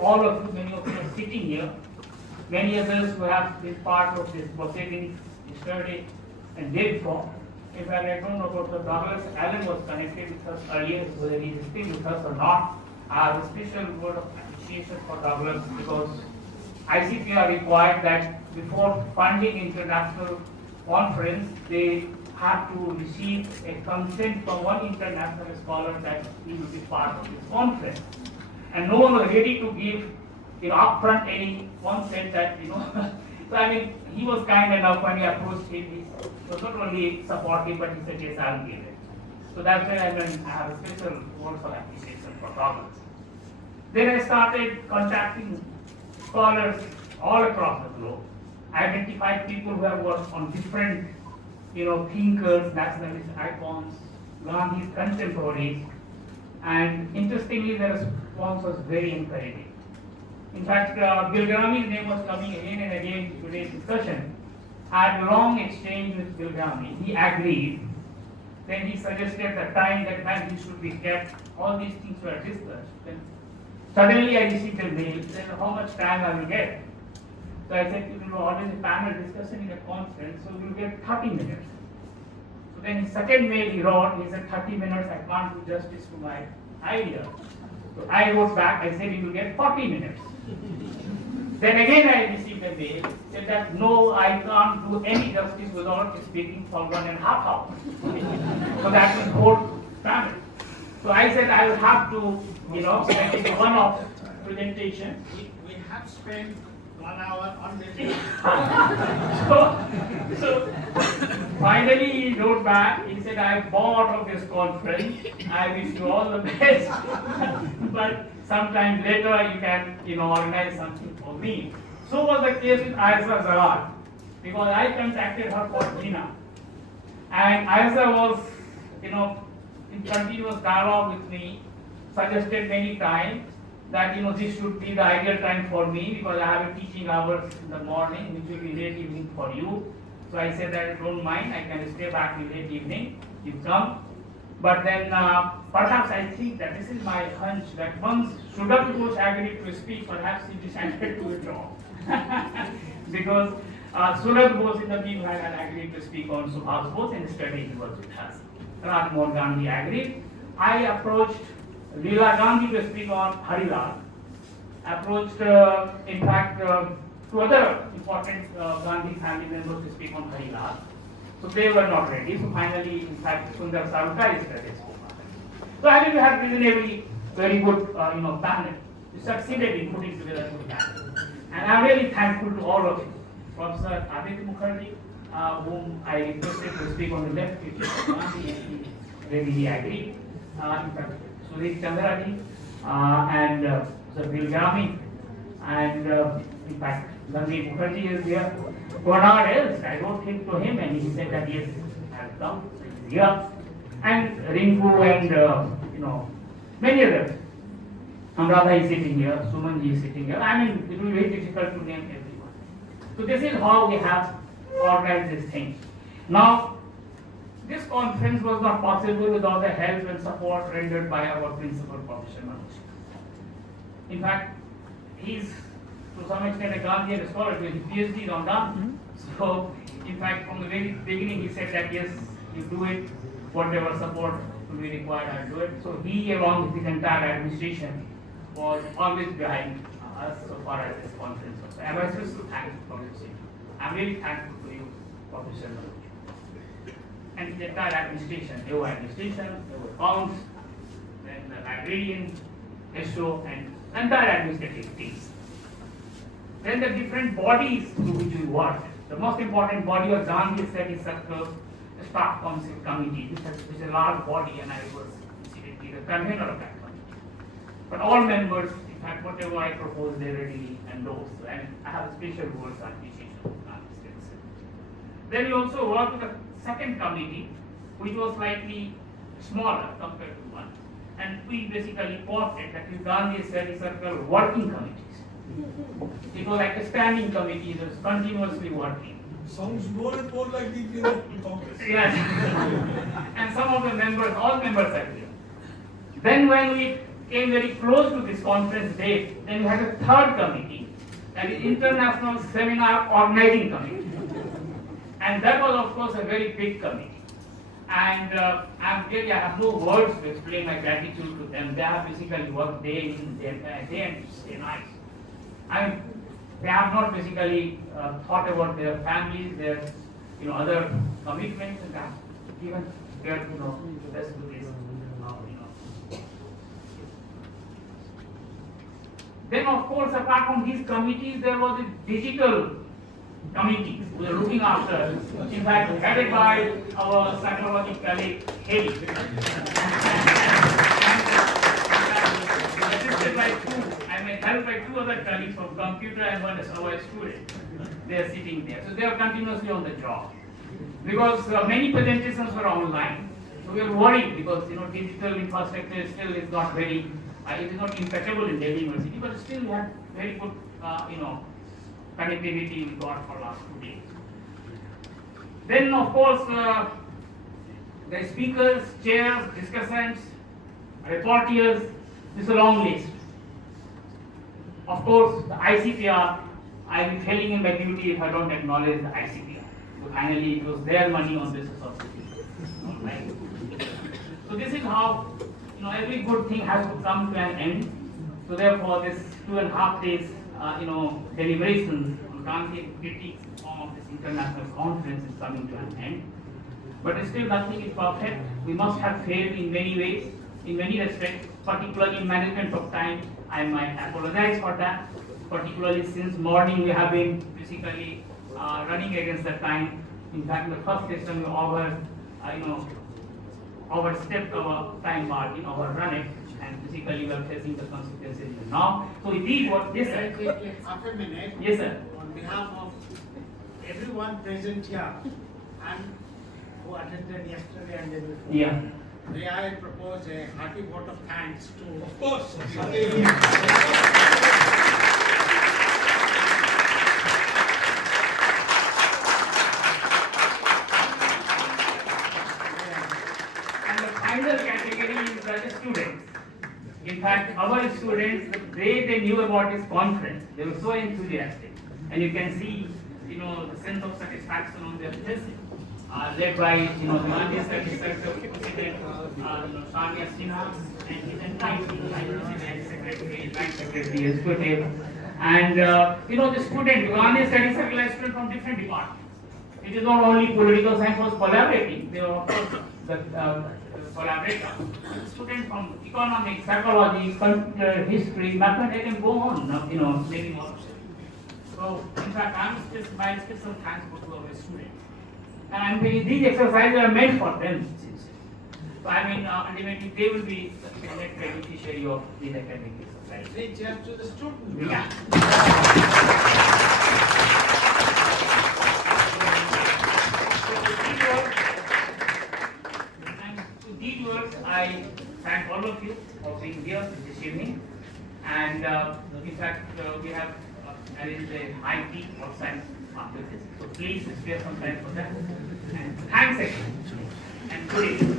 All of you, many of you are sitting here. Many others who have been part of this proceedings yesterday and day before. In fact, I don't know about the Douglas Allen was connected with us earlier, whether he is still with us or not. I have a special word of appreciation for Douglas because ICT are required that before funding international conference, they have to receive a consent from one international scholar that he will be part of this conference. And no one was ready to give, upfront any one said that, so I mean, he was kind enough when we approached him, he was not only supportive, but he said, yes, I'll give it. So that's why I have a special words of appreciation for Douglas. Then I started contacting scholars all across the globe, identified people who have worked on different, thinkers, nationalist icons, Gandhi's contemporaries, and interestingly, their response was very encouraging. In fact, Gilgami's name was coming again and again in today's discussion. I had a long exchange with Gilgami. He agreed. Then he suggested the time that when he should be kept. All these things were discussed. Then suddenly I received a mail saying how much time I will get. So I said, always a panel discussion in a conference, so you will get 30 minutes. So then his second mail he wrote, he said 30 minutes, I can't do justice to my idea. So I wrote back, I said you will get 40 minutes. Then again I received a mail, said that no, I can't do any justice without speaking for 1.5 hours. So that was whole panel. So I said I will have to, make it one-off presentation. We have spent 1 hour on this. So finally he wrote back, he said, I'm bored of this conference, I wish you all the best, but sometime later you can organize something for me. So was the case with Ayesha Zawad, because I contacted her for dinner, and Ayesha was in continuous dialogue with me, suggested many times that this should be the ideal time for me because I have a teaching hours in the morning, which will be late evening for you. So I said that I don't mind, I can stay back in late evening, you come. But then perhaps I think that this is my hunch that once Subhash Bose agreed to speak, perhaps he decided to withdraw. Because Subhash Bose in the meanwhile had agreed to speak on Subhash Bose and study he was with us. Radhammohan Gandhi agreed. I approached Leela Gandhi to speak on Harilal. Approached, in fact, two other important Gandhi family members to speak on Harilal. So they were not ready. So finally, in fact, Sundar Sarkar started speaking. So I think we had reasonably very good, panel. We succeeded in putting together a good panel. And I'm really thankful to all of you. Professor Aditya Mukherjee, whom I requested to speak on the left, Gandhi, and he readily agreed. In fact, Sudhir Chandraji and Sir Gilgami, and in fact, Gandhi Mukherjee is here. Bernard else, I wrote to him and he said that yes, I have come, so he's here. And Rinku and many others. Anuradha is sitting here, Sumanji is sitting here. I mean, it will be very difficult to name everyone. So this is how we have organized this thing. Now, this conference was not possible without the help and support rendered by our principal Professor Manoj. In fact, he's to some extent a Gandhian scholar, his PhD is on Gandhi. So, in fact, from the very beginning he said that yes, you do it, whatever support will be required, I'll do it. So he, along with his entire administration, was always behind us so far as this conference was. And I just to thank you for this. I'm really thankful to you, Professor Manoj. And the entire administration, there were accounts, then the librarian, SO, and entire administrative teams. Then the different bodies through which we worked. The most important body was Gandhi Study Circle Staff Council Committee, which is a large body, and I was incidentally the convener of that committee. But all members, in fact, whatever I proposed, they readily endorsed. And I have a special words on appreciation of Gandhi Study Circle. Then we also worked with a second committee, which was slightly smaller compared to one. And we basically formed it, that is Gandhi Study Circle Working Committees. It was like a standing committee that was continuously working. Sounds more and more like the Congress. Yes. And some of the members, all members are here. Then when we came very close to this conference date, then we had a third committee, that is International Seminar Organizing Committee. And that was of course a very big committee. And I have no words to explain my gratitude to them. They have basically worked day in, day and day night. I mean, they have not basically thought about their families, their other commitments, and have given their best to this. Then of course, apart from these committees, there was a digital committee we are looking after, in fact headed by our psychology colleague Haley. Assisted by helped by two other colleagues from computer and one is our student. They are sitting there. So they are continuously on the job. Because many presentations were online. So we are worried because digital infrastructure still is not very it is not impeccable in Delhi University, but still we have very good connectivity we got for last 2 days. Then of course the speakers, chairs, discussants, reporters, this is a long list. Of course the ICPR, I am failing in my duty if I don't acknowledge the ICPR. So finally it was their money on this society. Right? So this is how every good thing has to come to an end. So therefore this 2.5 days deliberations on Gandhi critiques in form of this international conference is coming to an end. But still nothing is perfect. We must have failed in many ways, in many respects, particularly in management of time. I might apologize for that. Particularly since morning we have been basically running against the time. In fact, in the first session we overstepped our time margin, overrun it, and basically we are facing the consequences now. So we did what this. Half a minute. Yes, sir. On behalf of everyone present here and who attended yesterday and the day before. Yeah. May I propose a hearty vote of thanks to. Of course. Final category is the students. In fact, our students, the way they knew about this conference, they were so enthusiastic, and you can see, the sense of satisfaction on their faces. Led by, the Gandhi Studies Circle President, Samia Sinha, and his entire team, President, Secretary, Bank Secretary, Executive, and the student, Gandhi Studies Circle is student from different departments. It is not only political science was collaborating; they were of course the collaborator. Students from economics, psychology, computer, history, mathematics, and go on, many more. So, in fact, my special thanks go to our students. And these exercises are meant for them. So, ultimately, they will be the net beneficiary of these academic exercises. Say cheers to the students. Yeah. I thank all of you for being here this evening, and in fact we have arranged a high tea outside after this, so please spare some time for that, and thanks again, and good evening.